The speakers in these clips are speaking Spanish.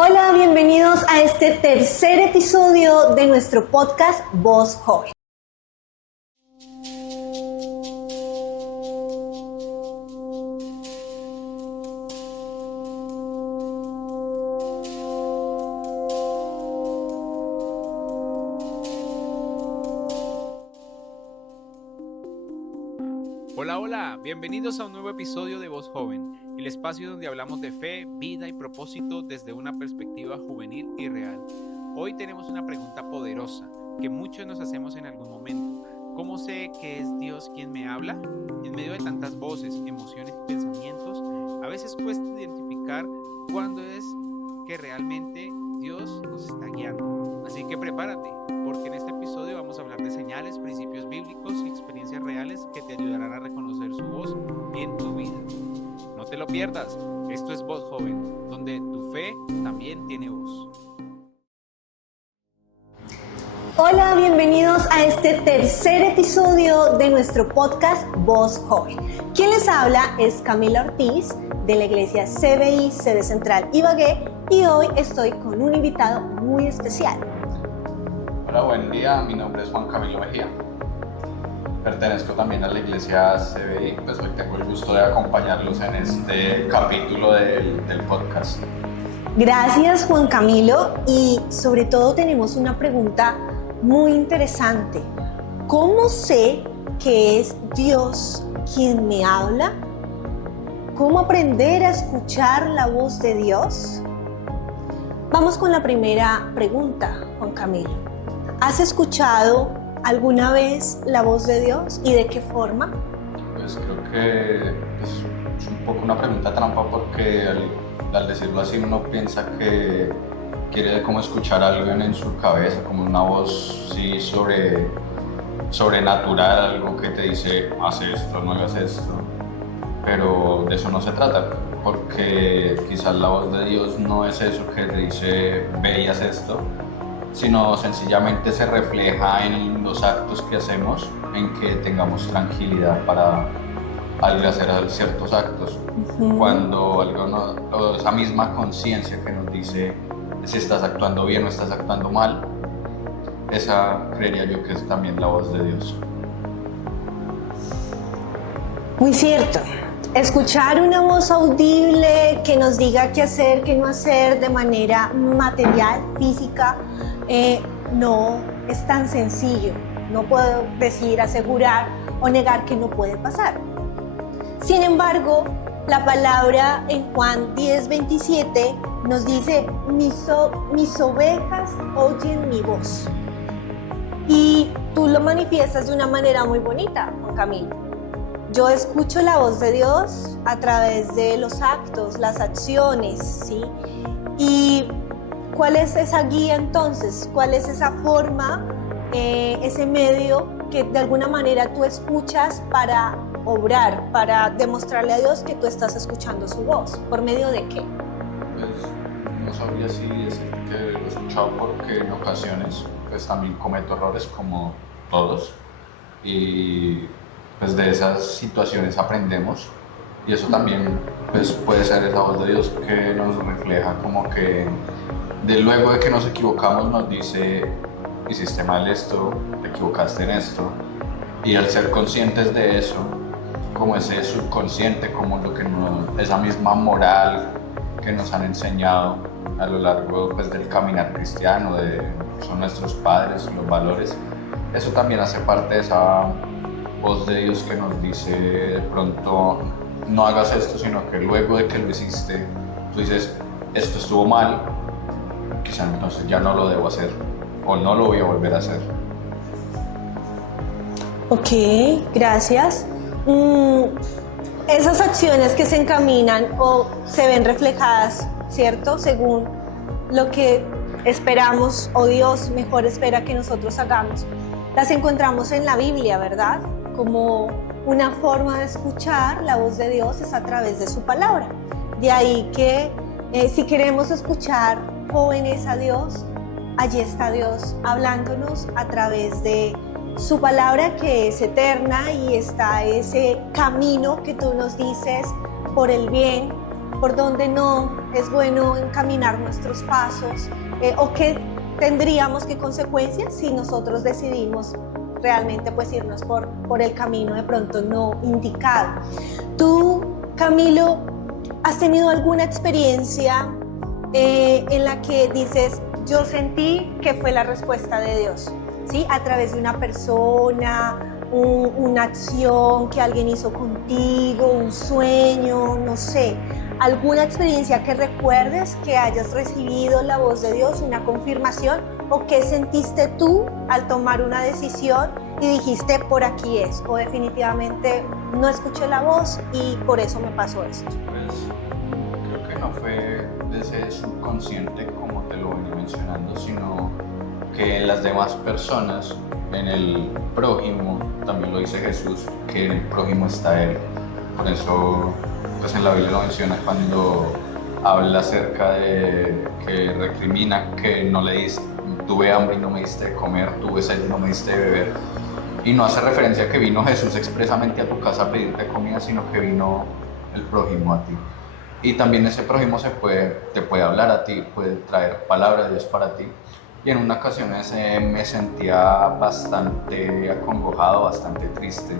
Hola, bienvenidos a este tercer episodio de nuestro podcast Voz Joven. Hola, bienvenidos a un nuevo episodio de Voz Joven, el espacio donde hablamos de fe, vida y propósito desde una perspectiva juvenil y real. Hoy tenemos una pregunta poderosa que muchos nos hacemos en algún momento. ¿Cómo sé que es Dios quien me habla? En medio de tantas voces, emociones y pensamientos, a veces cuesta identificar cuándo es que realmente Dios nos está guiando. Así que prepárate, porque en este episodio vamos a hablar de señales, principios bíblicos y experiencias reales que te ayudarán a reconocer su voz en tu vida. No te lo pierdas, esto es Voz Joven, donde tu fe también tiene voz. Hola, bienvenidos a este tercer episodio de nuestro podcast Voz Joven. Quien les habla es Camila Ortiz de la iglesia CBI, sede central Ibagué, y hoy estoy con un invitado muy especial. Hola, buen día, mi nombre es Juan Camilo Mejía. Pertenezco también a la iglesia CBI, pues hoy tengo el gusto de acompañarlos en este capítulo del podcast. Gracias, Juan Camilo, y sobre todo tenemos una pregunta muy interesante. ¿Cómo sé que es Dios quien me habla? ¿Cómo aprender a escuchar la voz de Dios? Vamos con la primera pregunta, Juan Camilo. ¿Has escuchado alguna vez la voz de Dios y de qué forma? Pues creo que es un poco una pregunta trampa porque al decirlo así uno piensa que quiere como escuchar algo en su cabeza, como una voz sí, sobrenatural, algo que te dice haz esto, no hagas esto, pero de eso no se trata, porque quizás la voz de Dios no es eso que te dice ve y haz esto, sino sencillamente se refleja en los actos que hacemos, en que tengamos tranquilidad al hacer ciertos actos. Cuando esa misma conciencia que nos dice si estás actuando bien o estás actuando mal, esa creería yo que es también la voz de Dios. Muy cierto. Escuchar una voz audible que nos diga qué hacer, qué no hacer de manera material, física, no es tan sencillo. No puedo decir, asegurar o negar que no puede pasar. Sin embargo, la palabra en Juan 10:27 nos dice, mis ovejas oyen mi voz. Y tú lo manifiestas de una manera muy bonita, Juan Camilo. Yo escucho la voz de Dios a través de los actos, las acciones, ¿sí? Y ¿cuál es esa guía entonces? ¿Cuál es esa forma, ese medio que de alguna manera tú escuchas para obrar, para demostrarle a Dios que tú estás escuchando su voz? ¿Por medio de qué? Pues no sabría si decir que lo he escuchado porque en ocasiones pues también cometo errores como todos y pues de esas situaciones aprendemos y eso también pues puede ser esa voz de Dios que nos refleja como que luego de que nos equivocamos nos dice hiciste mal esto, te equivocaste en esto, y al ser conscientes de eso, como ese subconsciente, como esa misma moral que nos han enseñado a lo largo pues, del caminar cristiano, son nuestros padres, los valores, eso también hace parte de esa voz de Dios que nos dice de pronto no hagas esto, sino que luego de que lo hiciste, tú dices esto estuvo mal, quizá entonces ya no lo debo hacer o no lo voy a volver a hacer. Ok, gracias. Esas acciones que se encaminan o se ven reflejadas, ¿cierto? Según lo que esperamos o Dios mejor espera que nosotros hagamos, las encontramos en la Biblia, ¿verdad? Como una forma de escuchar la voz de Dios es a través de su palabra. De ahí que si queremos escuchar jóvenes a Dios, allí está Dios hablándonos a través de su palabra que es eterna y está ese camino que tú nos dices por el bien por dónde no es bueno encaminar nuestros pasos, o qué tendríamos que consecuencias si nosotros decidimos realmente pues irnos por el camino de pronto no indicado. Tú, Camilo, ¿has tenido alguna experiencia en la que dices, yo sentí que fue la respuesta de Dios, ¿sí? A través de una persona, una acción que alguien hizo contigo, un sueño, no sé, alguna experiencia que recuerdes que hayas recibido la voz de Dios, una confirmación, o qué sentiste tú al tomar una decisión y dijiste por aquí es, o definitivamente no escuché la voz y por eso me pasó esto? Pues creo que no fue de ese subconsciente como te lo venía mencionando, sino que las demás personas, en el prójimo, también lo dice Jesús, que en el prójimo está Él. Por eso, pues en la Biblia lo menciona cuando habla acerca de que recrimina que no le diste, tuve hambre y no me diste de comer, tuve sed y no me diste de beber. Y no hace referencia a que vino Jesús expresamente a tu casa a pedirte comida, sino que vino el prójimo a ti. Y también ese prójimo te puede hablar a ti, puede traer palabra de Dios para ti. Y en una ocasión me sentía bastante acongojado, bastante triste,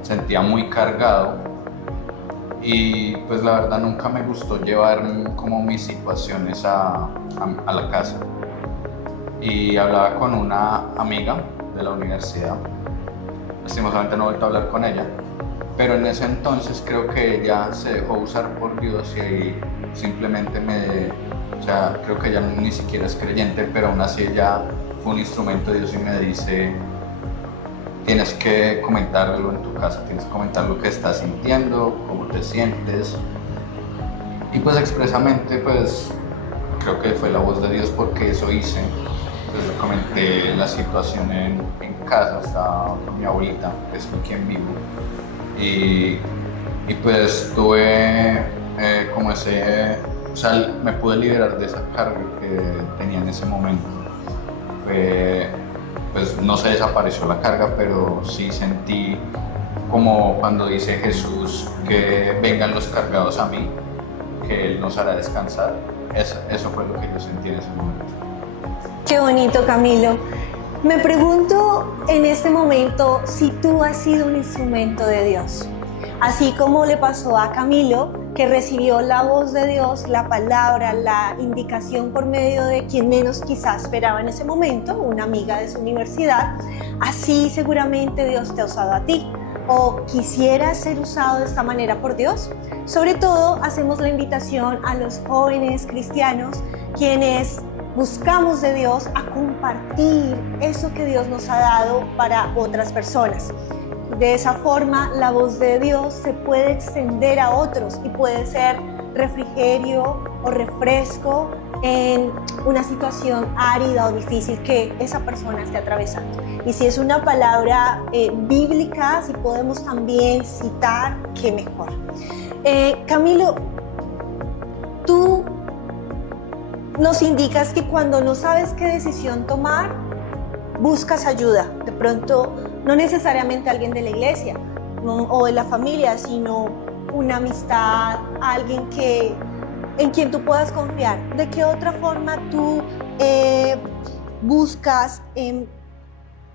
sentía muy cargado y pues la verdad nunca me gustó llevar como mis situaciones a la casa. Y hablaba con una amiga de la universidad, lastimosamente no he vuelto a hablar con ella, pero en ese entonces creo que ella se dejó usar por Dios y simplemente creo que ella ni siquiera es creyente, pero aún así ella fue un instrumento de Dios y me dice, tienes que comentarlo en tu casa, tienes que comentar lo que estás sintiendo, cómo te sientes. Y pues expresamente pues creo que fue la voz de Dios porque eso hice. Pues le comenté la situación en casa, estaba con mi abuelita, que es con quien vivo. Y pues tuve me pude liberar de esa carga que tenía en ese momento. Pues no se desapareció la carga, pero sí sentí como cuando dice Jesús que vengan los cargados a mí, que Él nos hará descansar. Eso fue lo que yo sentí en ese momento. Qué bonito, Camilo. Me pregunto en este momento si tú has sido un instrumento de Dios. Así como le pasó a Camilo, que recibió la voz de Dios, la palabra, la indicación por medio de quien menos quizás esperaba en ese momento, una amiga de su universidad, así seguramente Dios te ha usado a ti. ¿O quisieras ser usado de esta manera por Dios? Sobre todo, hacemos la invitación a los jóvenes cristianos, quienes buscamos de Dios, a compartir eso que Dios nos ha dado para otras personas. De esa forma, la voz de Dios se puede extender a otros y puede ser refrigerio o refresco en una situación árida o difícil que esa persona esté atravesando. Y si es una palabra bíblica, si podemos también citar, qué mejor. Camilo, tú nos indicas que cuando no sabes qué decisión tomar, buscas ayuda. De pronto, no necesariamente alguien de la iglesia o de la familia, sino una amistad, alguien en quien tú puedas confiar. ¿De qué otra forma tú buscas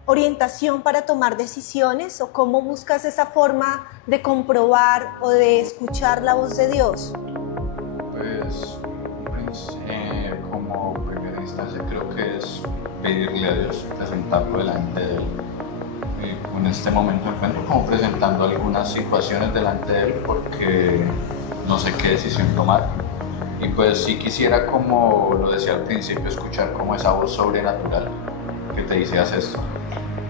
orientación para tomar decisiones, o cómo buscas esa forma de comprobar o de escuchar la voz de Dios? Pues como primera instancia creo que es pedirle a Dios, presentarlo delante de Él. En este momento me encuentro como presentando algunas situaciones delante de Él porque no sé qué decisión tomar. Y pues sí quisiera, como lo decía al principio, escuchar como esa voz sobrenatural que te dice haz esto.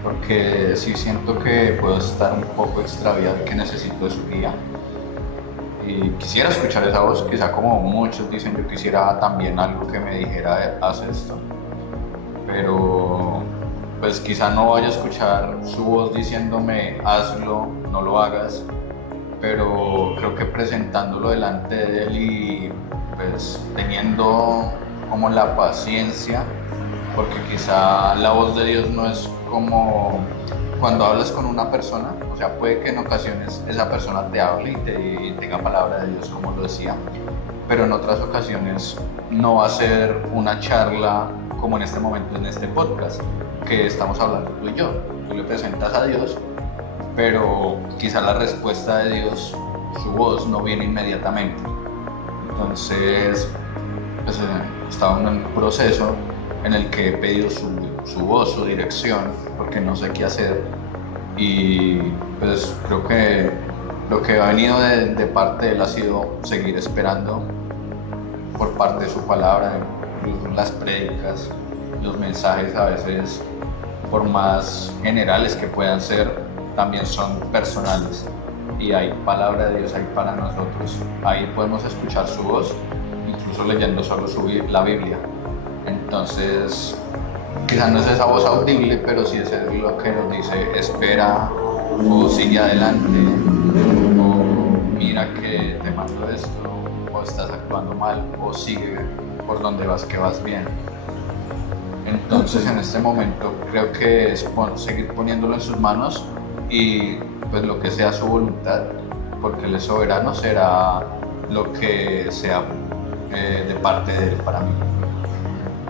Porque sí siento que puedo estar un poco extraviado y que necesito de su guía. Y quisiera escuchar esa voz, quizá como muchos dicen, yo quisiera también algo que me dijera haz esto. Pero pues quizá no vaya a escuchar su voz diciéndome hazlo, no lo hagas, pero creo que presentándolo delante de Él y pues teniendo como la paciencia, porque quizá la voz de Dios no es como cuando hablas con una persona, o sea, puede que en ocasiones esa persona te hable y tenga palabra de Dios, como lo decía, pero en otras ocasiones no va a ser una charla como en este momento, en este podcast, que estamos hablando tú y yo. Tú le presentas a Dios, pero quizá la respuesta de Dios, su voz, no viene inmediatamente. Entonces, pues, estaba en un proceso en el que he pedido su voz, su dirección, porque no sé qué hacer. Y pues creo que lo que ha venido de parte de él ha sido seguir esperando por parte de su palabra, las prédicas, los mensajes a veces, por más generales que puedan ser, también son personales. Y hay palabra de Dios ahí para nosotros. Ahí podemos escuchar su voz, incluso leyendo solo la Biblia. Entonces, quizás no es esa voz audible, pero sí es lo que nos dice: espera, o sigue adelante, o mira que te mando esto, o estás actuando mal, o sigue por donde vas, que vas bien. Entonces, en este momento creo que es seguir poniéndolo en sus manos y pues lo que sea su voluntad, porque Él es soberano, será lo que sea de parte de Él para mí.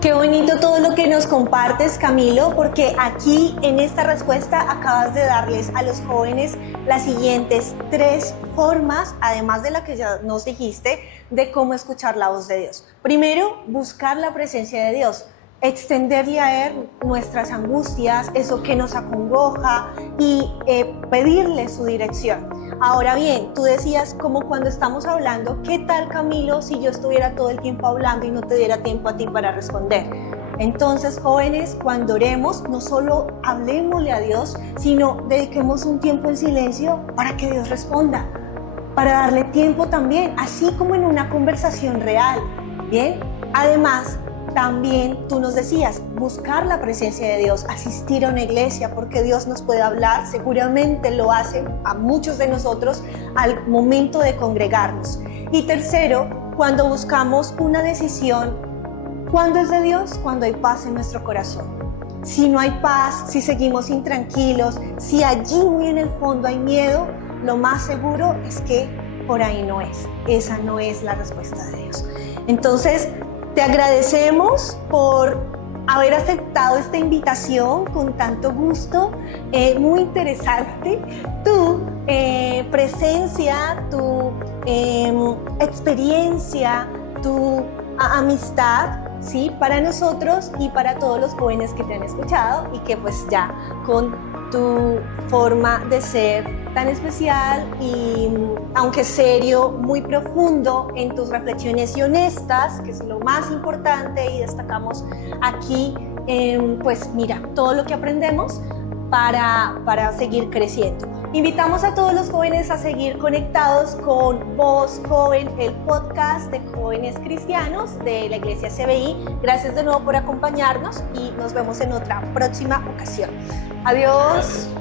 Qué bonito todo lo que nos compartes, Camilo, porque aquí en esta respuesta acabas de darles a los jóvenes las siguientes 3 formas, además de la que ya nos dijiste, de cómo escuchar la voz de Dios. Primero, buscar la presencia de Dios, extenderle a Él nuestras angustias, eso que nos acongoja, y pedirle su dirección. Ahora bien, tú decías, como cuando estamos hablando, ¿qué tal, Camilo, si yo estuviera todo el tiempo hablando y no te diera tiempo a ti para responder? Entonces, jóvenes, cuando oremos, no solo hablemosle a Dios, sino dediquemos un tiempo en silencio para que Dios responda, para darle tiempo también, así como en una conversación real, ¿bien? Además, también tú nos decías, buscar la presencia de Dios, asistir a una iglesia, porque Dios nos puede hablar, seguramente lo hace a muchos de nosotros al momento de congregarnos. Y tercero, cuando buscamos una decisión, ¿cuándo es de Dios? Cuando hay paz en nuestro corazón. Si no hay paz, si seguimos intranquilos, si allí muy en el fondo hay miedo, lo más seguro es que por ahí no es. Esa no es la respuesta de Dios. Entonces, te agradecemos por haber aceptado esta invitación con tanto gusto, muy interesante tu presencia, tu experiencia, tu amistad, ¿sí? Para nosotros y para todos los jóvenes que te han escuchado y que pues ya con tu forma de ser tan especial y aunque serio, muy profundo en tus reflexiones y honestas, que es lo más importante y destacamos aquí, pues mira, todo lo que aprendemos para seguir creciendo. Invitamos a todos los jóvenes a seguir conectados con Voz Joven, el podcast de jóvenes cristianos de la Iglesia CBI. Gracias de nuevo por acompañarnos y nos vemos en otra próxima ocasión. Adiós. Gracias.